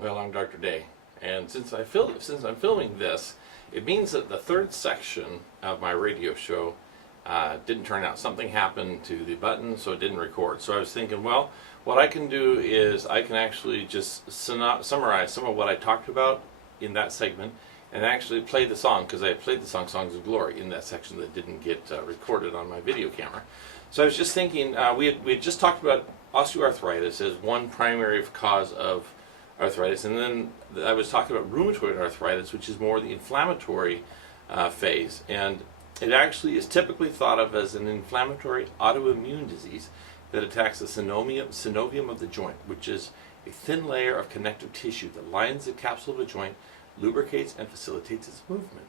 Well, I'm Dr. Day, and since I'm filming this, it means that the third section of my radio show didn't turn out. Something happened to the button, so it didn't record. So I was thinking, well, what I can do is I can actually just summarize some of what I talked about in that segment and actually play the song, because I played the song Songs of Glory in that section that didn't get recorded on my video camera. So I was just thinking, we had just talked about osteoarthritis as one primary cause of arthritis, and then I was talking about rheumatoid arthritis, which is more the inflammatory phase, and it actually is typically thought of as an inflammatory autoimmune disease that attacks the synovium of the joint, which is a thin layer of connective tissue that lines the capsule of a joint, lubricates and facilitates its movement.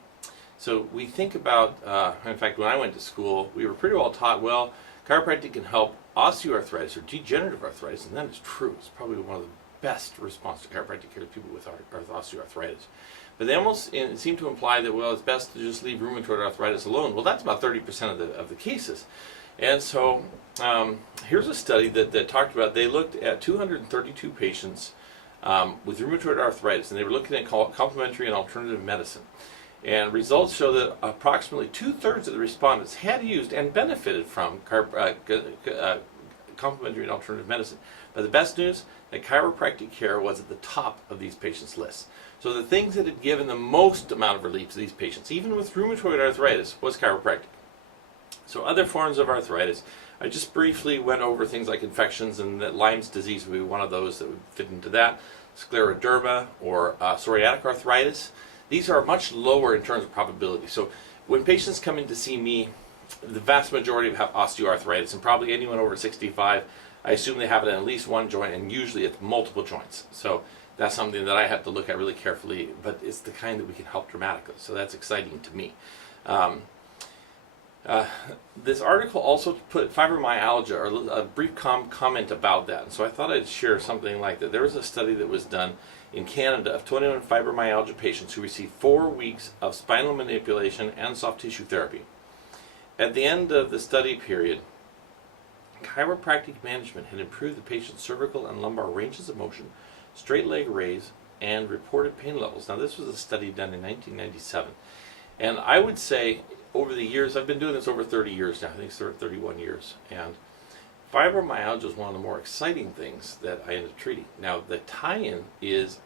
So we think about, in fact, when I went to school, we were pretty well taught, well, chiropractic can help osteoarthritis or degenerative arthritis, and that is true. It's probably one of the best response to chiropractic care to people with osteoarthritis. But they almost seem to imply that, well, it's best to just leave rheumatoid arthritis alone. Well, that's about 30% of the cases. And so here's a study that talked about, they looked at 232 patients with rheumatoid arthritis, and they were looking at complementary and alternative medicine. And results show that approximately 2/3 of the respondents had used and benefited from complementary and alternative medicine. But the best news, that chiropractic care was at the top of these patients' lists. So the things that had given the most amount of relief to these patients, even with rheumatoid arthritis, was chiropractic. So other forms of arthritis, I just briefly went over things like infections, and that Lyme's disease would be one of those that would fit into that. Scleroderma or psoriatic arthritis. These are much lower in terms of probability. So when patients come in to see me, the vast majority have osteoarthritis, and probably anyone over 65, I assume they have it in at least one joint, and usually it's multiple joints. So that's something that I have to look at really carefully, but it's the kind that we can help dramatically. So that's exciting to me. This article also put fibromyalgia, or a brief comment about that. And so I thought I'd share something like that. There was a study that was done in Canada of 21 fibromyalgia patients who received 4 weeks of spinal manipulation and soft tissue therapy. At the end of the study period, chiropractic management had improved the patient's cervical and lumbar ranges of motion, straight leg raise, and reported pain levels. Now, this was a study done in 1997. And I would say, over the years, I've been doing this over 30 years now, I think it's 31 years, and fibromyalgia is one of the more exciting things that I end up treating. Now, the tie-in is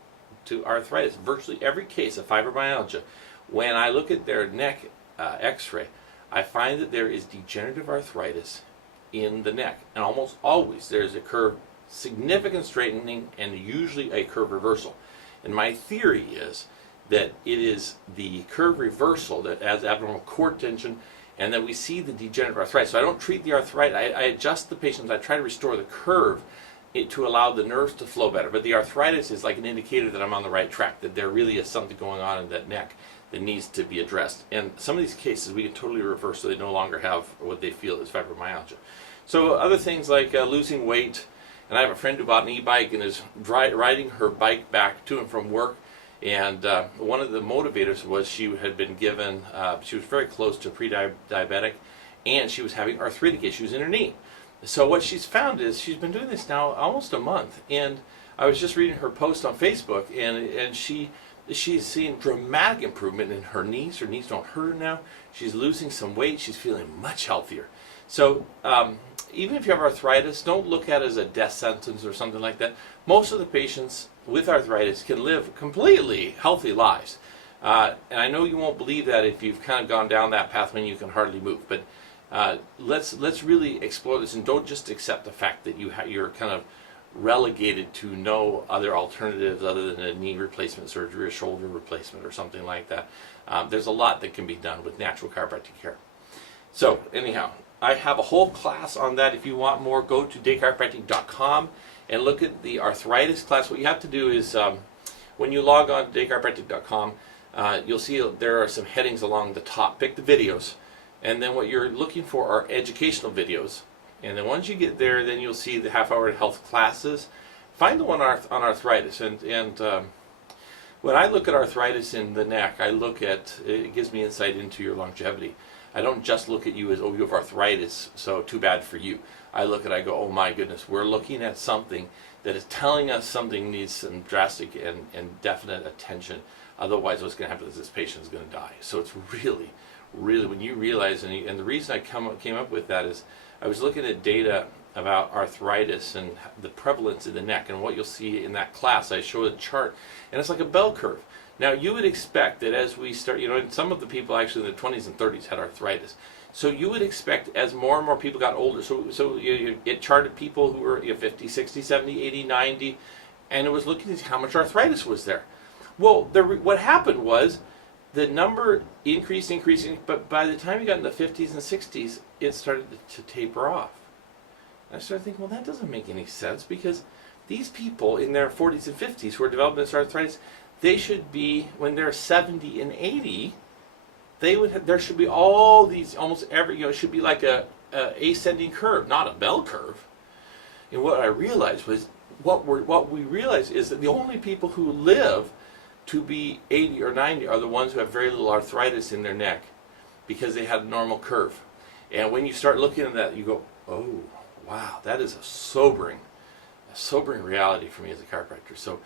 to arthritis. Virtually every case of fibromyalgia, when I look at their neck x-ray, I find that there is degenerative arthritis in the neck, and almost always there's a curve, significant straightening, and usually a curve reversal. And my theory is that it is the curve reversal that adds abnormal core tension, and that we see the degenerative arthritis. So I don't treat the arthritis, I adjust the patients, I try to restore the curve to allow the nerves to flow better. But the arthritis is like an indicator that I'm on the right track, that there really is something going on in that neck that needs to be addressed. And some of these cases we can totally reverse, so they no longer have what they feel is fibromyalgia. So other things like losing weight, and I have a friend who bought an e-bike and is riding her bike back to and from work. And one of the motivators was she had been given, she was very close to pre-diabetic, and she was having arthritic issues in her knee. So what she's found is, she's been doing this now almost a month, and I was just reading her post on Facebook, and she's seeing dramatic improvement in her knees. Her knees don't hurt her now. She's losing some weight. She's feeling much healthier. So even if you have arthritis, don't look at it as a death sentence or something like that. Most of the patients with arthritis can live completely healthy lives. And I know you won't believe that if you've kind of gone down that path when you can hardly move. But let's really explore this, and don't just accept the fact that you're kind of relegated to no other alternatives other than a knee replacement surgery or shoulder replacement or something like that. There's a lot that can be done with natural chiropractic care. So anyhow, I have a whole class on that. If you want more, go to daychiropractic.com and look at the arthritis class. What you have to do is, when you log on to daychiropractic.com, you'll see there are some headings along the top. Pick the videos, and then what you're looking for are educational videos. And then once you get there, then you'll see the half-hour health classes. Find the one on arthritis. And when I look at arthritis in the neck, it gives me insight into your longevity. I don't just look at you as, oh, you have arthritis, so too bad for you. I look at it, I go, oh my goodness, we're looking at something that is telling us something needs some drastic and definite attention. Otherwise, what's going to happen is this patient is going to die. So it's really, really, when you realize, and the reason I came up with that is I was looking at data about arthritis and the prevalence in the neck, and what you'll see in that class, I show a chart, and it's like a bell curve. Now, you would expect that as we start, and some of the people actually in the 20s and 30s had arthritis. So you would expect as more and more people got older, so it charted people who were 50, 60, 70, 80, 90, and it was looking at how much arthritis was there. Well, what happened was the number increasing, but by the time you got in the 50s and 60s, it started to taper off. And I started thinking, well, that doesn't make any sense, because these people in their 40s and 50s who are developing this arthritis, they should be, when they're 70 and 80, there should be all these, almost every, it should be like a ascending curve, not a bell curve. And what I realized was, what we realized is that the only people who live to be 80 or 90 are the ones who have very little arthritis in their neck, because they had a normal curve. And when you start looking at that, you go, oh, wow, that is a sobering reality for me as a chiropractor. So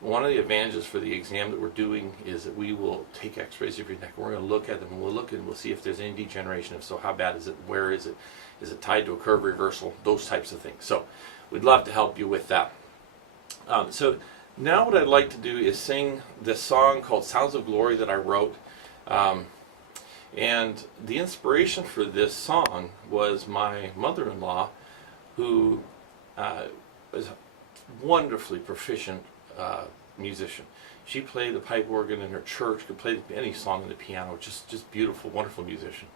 one of the advantages for the exam that we're doing is that we will take x-rays of your neck, and we're going to look at them, and we'll see if there's any degeneration. If so, how bad is it? Where is it? Is it tied to a curve reversal? Those types of things. So we'd love to help you with that. So now what I'd like to do is sing this song called Sounds of Glory that I wrote. And the inspiration for this song was my mother-in-law, who was a wonderfully proficient musician. She played the pipe organ in her church, could play any song on the piano, just beautiful, wonderful musician.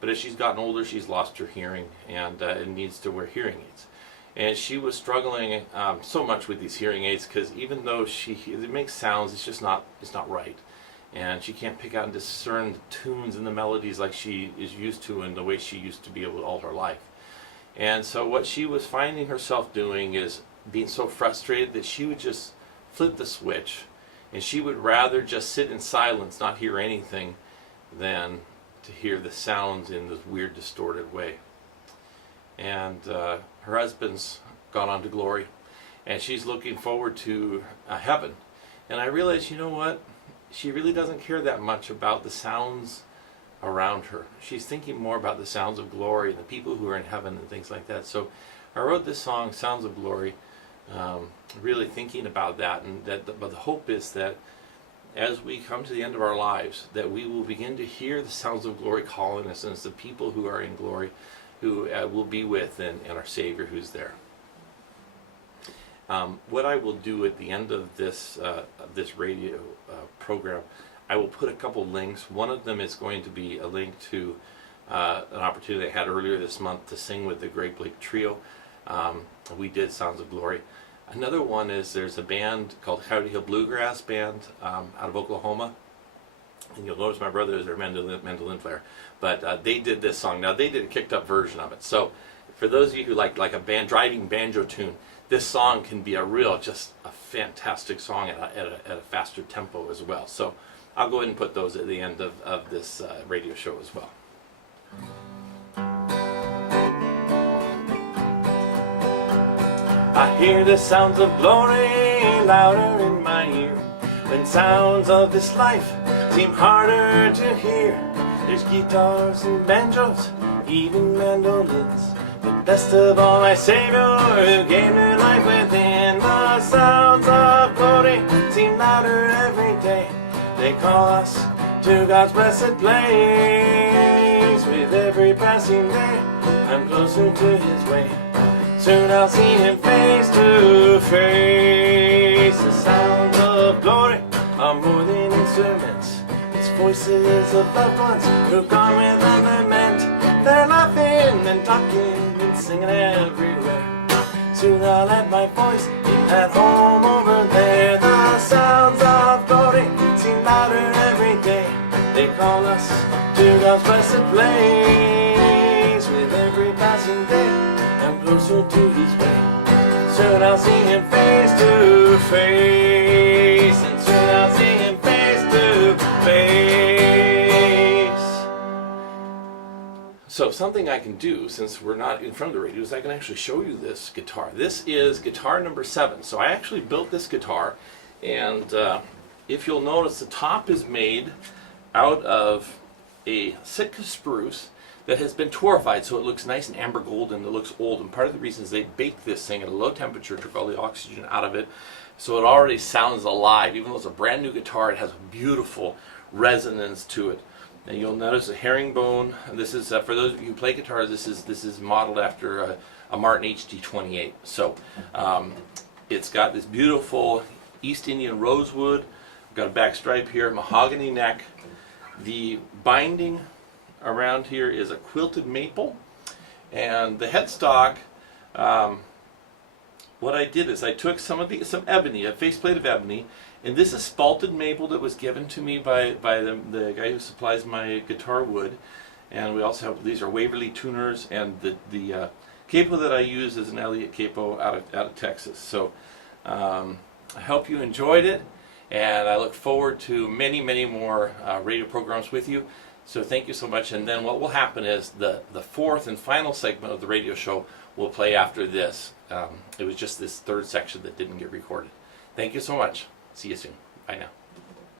But as she's gotten older, she's lost her hearing and needs to wear hearing aids. And she was struggling so much with these hearing aids, because even though it makes sounds, it's not right. And she can't pick out and discern the tunes and the melodies like she is used to, and the way she used to be able to all her life. And so what she was finding herself doing is being so frustrated that she would just flip the switch, and she would rather just sit in silence, not hear anything, than to hear the sounds in this weird, distorted way. And her husband's gone on to glory, and she's looking forward to heaven. And I realized, you know what? She really doesn't care that much about the sounds around her. She's thinking more about the sounds of glory and the people who are in heaven and things like that. So I wrote this song, Sounds of Glory, really thinking about that. And but the hope is that as we come to the end of our lives, that we will begin to hear the sounds of glory calling us, and it's the people who are in glory who will be with and our Savior who's there. What I will do at the end of this radio program, I will put a couple links. One of them is going to be a link to an opportunity I had earlier this month to sing with the Greg Blake Trio. We did Sounds of Glory. Another one is there's a band called Coyote Hill Bluegrass Band out of Oklahoma. And you'll notice my brother is their mandolin player. But they did this song. Now, they did a kicked up version of it. So for those of you who like a driving banjo tune, this song can be just a fantastic song at a faster tempo as well. So I'll go ahead and put those at the end of this radio show as well. I hear the sounds of glory louder in my ear, when sounds of this life seem harder to hear. There's guitars and banjos, even mandolins, but best of all, my Savior who gave me life within. The sounds of glory seem louder every day. They call us to God's blessed place. With every passing day, I'm closer to His way. Soon I'll see Him face to face. The sounds of glory are more than instruments. It's voices of loved ones who've gone without lament. They're laughing and talking and singing everywhere. Soon I'll let my voice in that home over there. The sounds of glory seem louder every day. They call us to God's blessed place. With every passing day, I'm closer to His way. Soon I'll see Him face to face. And soon I'll see Him face to face. So something I can do, since we're not in front of the radio, is I can actually show you this guitar. This is guitar number 7. So I actually built this guitar, and if you'll notice, the top is made out of a Sitka spruce that has been torrefied, so it looks nice and amber gold and it looks old. And part of the reason is they baked this thing at a low temperature, took all the oxygen out of it, so it already sounds alive. Even though it's a brand new guitar, it has a beautiful resonance to it. And you'll notice a herringbone. This is for those of you who play guitars. This is modeled after a Martin HD28. So it's got this beautiful East Indian rosewood. Got a back stripe here, mahogany neck. The binding around here is a quilted maple, and the headstock. What I did is I took some ebony, a faceplate of ebony. And this is spalted maple that was given to me by the guy who supplies my guitar wood. And we also have, these are Waverly tuners, and the capo that I use is an Elliott capo out of Texas. So I hope you enjoyed it, and I look forward to many, many more radio programs with you. So thank you so much. And then what will happen is the fourth and final segment of the radio show will play after this. It was just this third section that didn't get recorded. Thank you so much. See you soon. Bye now.